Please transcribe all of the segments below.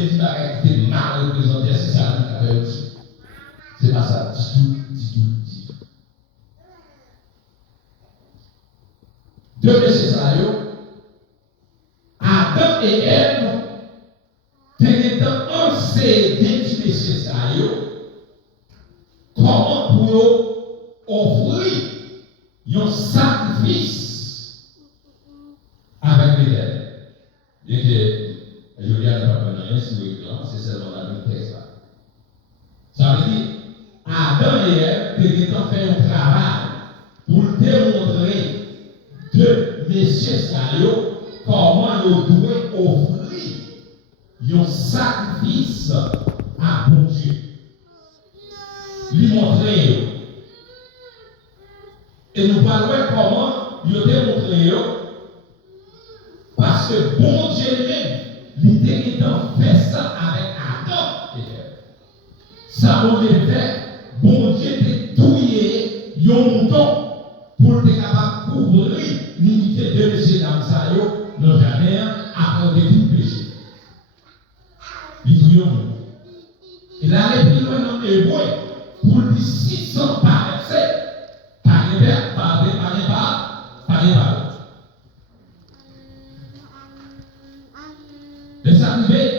des bagages qui étaient mal représentés, c'est ça qui avait aussi. C'est pas ça, du tout. Deux messieurs ça, Adam et Ève, étaient enseigner du messieurs ça, comment pour offrir un sacrifice avec l'Éternel. Bien que je regarde pas rien sur l'écran, c'est seulement la même texte là. Ça veut dire, Adam et Ève étaient en fait un travail pour démontrer de messieurs Sayo comment ils doivent offrir un sacrifice à bon Dieu. Lui montrer. Et nous parlons comment ils ont démontré. Parce que bon Dieu lui-même, l'idée étant fait ça avec Adam et Ève. Ça on fait, bon Dieu était douillé, un mouton pour être capable de couvrir l'unité de péché dans ça, dans le jardin, après tout péché. Il Il allait plus loin dans l'hébreu pour dire 600 par verset, par les arrivés,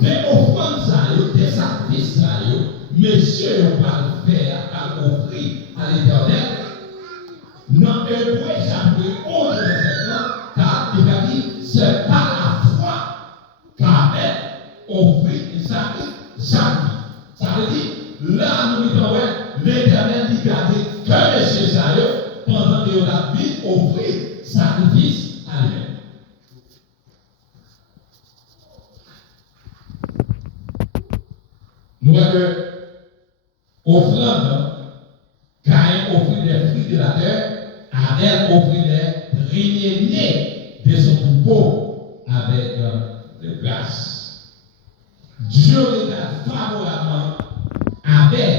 mais offrande ça, des sacrifices ça, monsieur, on va le faire, à offrir à l'Éternel. Dans l'hébreu, chapitre 11, verset 1, car il a dit, c'est par la foi qu'Abel offrit un sacrifice. Ça veut dire, là, nous disons, l'Éternel dit garder que monsieur ça, pendant que la vie offrit sacrifice à lui. Nous voyons que offrande, Caïn offrit des fruits de la terre, Abel offrit des premiers-nés de son troupeau avec des grâces. Dieu regarde favorablement Abel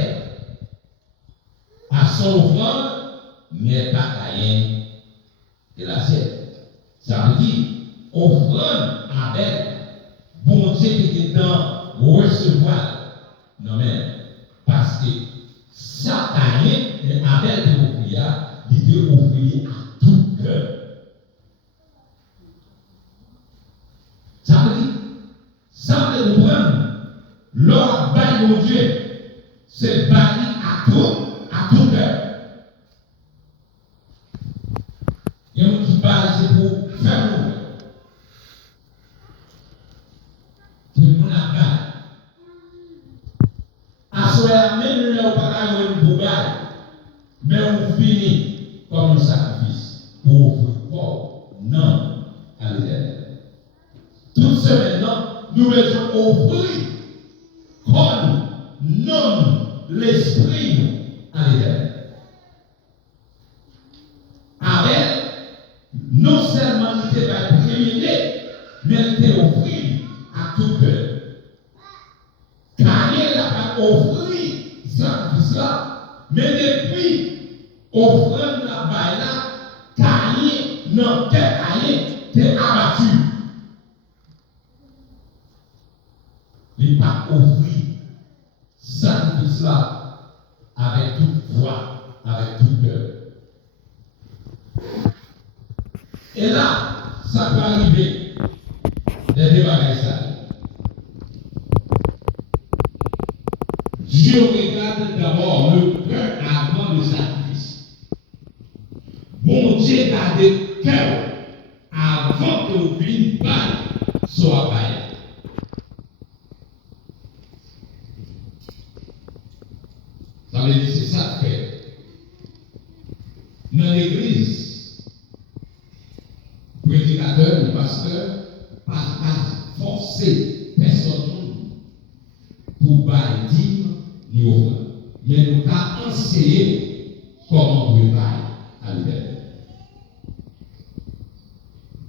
à son offrande, mais pas Caïn et la sienne. Ça veut dire, offrande Abel, bon Dieu qui est dans recevoir. Non mais, parce que ça Caïn et Abel de offrir, il veut offrir à tout cœur. Ça veut dire, ça veut prendre l'or bail mon Dieu, c'est bail à tout cœur. Il y a un qui bail, c'est pour faire mourir. C'est pour la bail. Assoya même là au pas un bougal, mais on finit comme un sacrifice pour offrir corps, non à l'Éternel. Tout ce maintenant, nous devons offrir corps, non l'esprit à l'Éternel. Abel, non seulement il était pas premier, mais il était offert à tout cœur. Caïn n'a pas offert sacrifice là, mais depuis offrande la baille là, Caïn, non, Caïn, t'es abattu. Il n'a pas offert sacrifice là avec toute foi, avec tout cœur. Et là, ça peut arriver, les deux bagages ça. Dieu regarde d'abord le cœur avant le sacrifice. Bon Dieu garde le cœur avant que une balle soit baillée. Ça veut dire c'est ça que dans l'église, prédicateur ou pasteur, pas forcer personne pour bailler digne ni offrande. Mais nous avons enseigné comment on bailler à l'Éternel.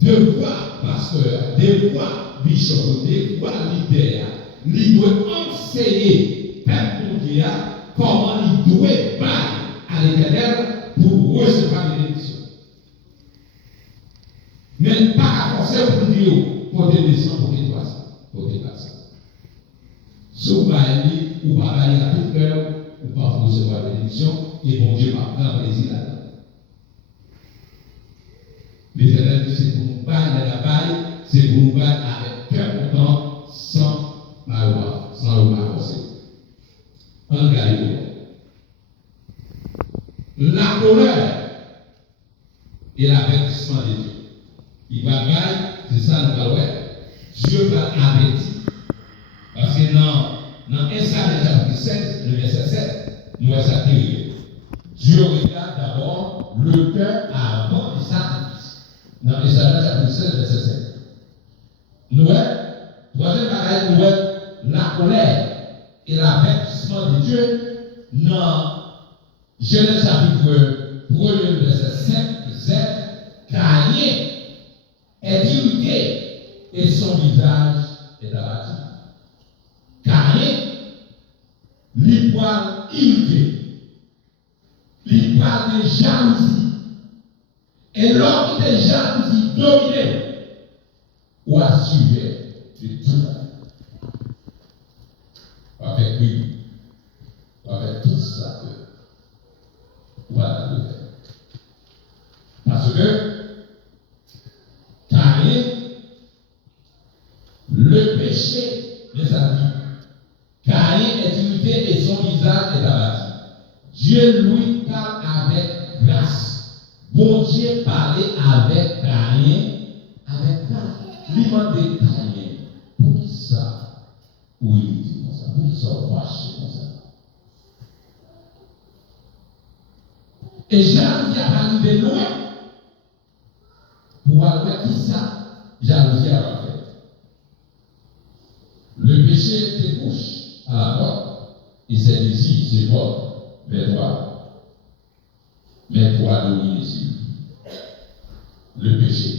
Devoir pasteur, devoir bishop, devoir leader, il doit enseigner peuple comment il doit bailler à l'Éternel pour recevoir les bénédictions. Mais pas à forcer pour dire pour des descendre pour qu'il fasse. côté pas ça. Si vous parlez, ou pas parler à tout cœur, ou pas recevoir la bénédiction, et bon Dieu va prendre plaisir là-dedans. L'Éternel dit c'est pour nous parler la baille, c'est pour nous parler avec cœur content, sans le forcer. En Galilée. La colère et l'avertissement de Dieu. Il va bailler, c'est ça nous parlons. Dieu va avertir. Parce que dans Esaïe chapitre 16, le verset 7, nous voyons ça terrible. Dieu regarde d'abord le cœur avant le sacrifice. Dans Esaïe chapitre 16, verset 7. Nous voyons, troisième bagaille, nous voyons la colère et l'avertissement de Dieu dans Genèse chapitre 1, verset 5, Caïn est irrité et son visage est abattu. Caïn, il parle irrité, il parle de jalousie. Et l'homme de jalousie dominé ou assuré de tout ça. Avec lui, avec tout ça que voilà le faire. Parce que Caïn, le péché de sa vie, Caïn est irrité et son visage est abattu. Dieu lui parle avec grâce. Bon Dieu parlait avec Caïn, avec grâce. Lui demandait Caïn, pour qui ça? Oui, il dit comme ça. Pour qui ça fâché comme ça? Et jalousie a arrivé loin pour voir qui ça, jalousie a fait. Le péché se couche à la porte, et c'est ici, c'est fort, vers toi. Mais toi dominer sur le péché.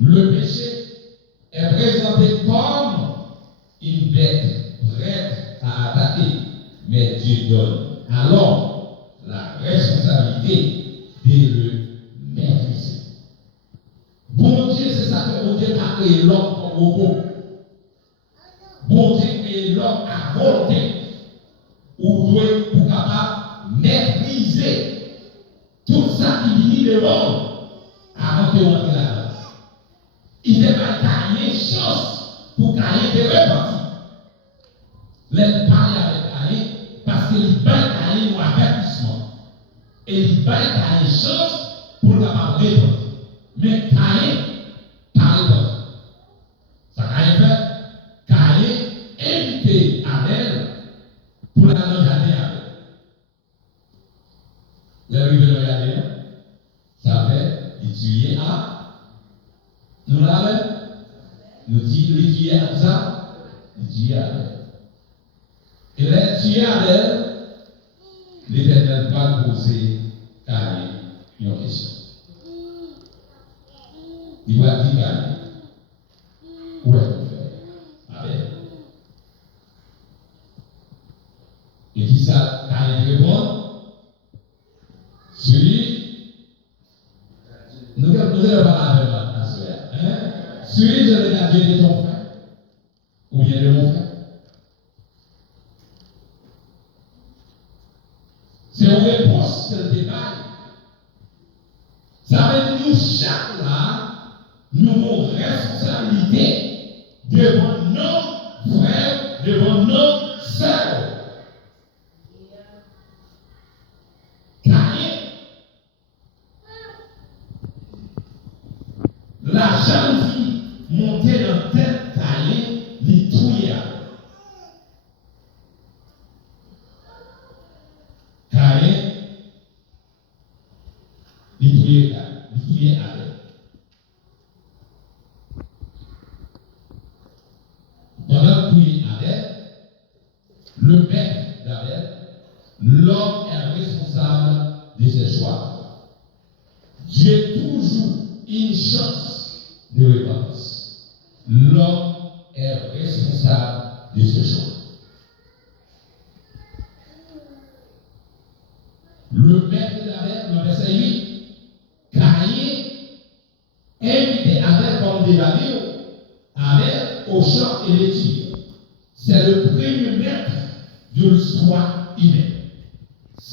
Le péché est présenté comme une bête prête à attaquer, mais Dieu donne à l'homme la responsabilité de le maîtriser. Bon Dieu, c'est ça que bon Dieu a créé l'homme comme robot. Bon Dieu a créé l'homme à volonté, ou doit pour capable maîtriser tout ça qui vient de l'homme avant que l'on entre là-dedans. Il ne va pas gagner chance pour gagner des repentis. L'aide parler avec Caïn parce qu'il va gagner un avertissement. Et il va gagner chance pour le capable de répondre. Mais Caïn parle pas. Ça Caïn fait, Caïn invite Abel pour la regarder Abel. L'arrivée de regarder, ça fait, il tuait à. Nous l'avons, nous disons, il tuait à ça, il tuait à Abel. Et là, tuer Abel, l'Éternel va poser Caïn une question. Il va dire Caïn, où est ton frère Abel? Et qui ça, Caïn répond, celui, nous allons parler avec ma soeur, celui je regarde Dieu de ton frère, ou bien de mon frère. C'est une réponse que le débat. Ça veut dire que nous, chaque là, nous avons responsabilité devant nos frères, devant nos sœurs. Caïn, la jalousie montée dans la tête Caïn, les touillait. Caïn, il tuait Abel. Pendant qu'il tuait Abel, le père d'Abel, l'homme est responsable de ses choix. Dieu a toujours une chance de repentance. L'homme est responsable de ses choix. Le père d'Abel, dans le verset 8, Caïn invité Abel comme des Abel au chant et les tirs. C'est le premier maître de l'histoire humaine.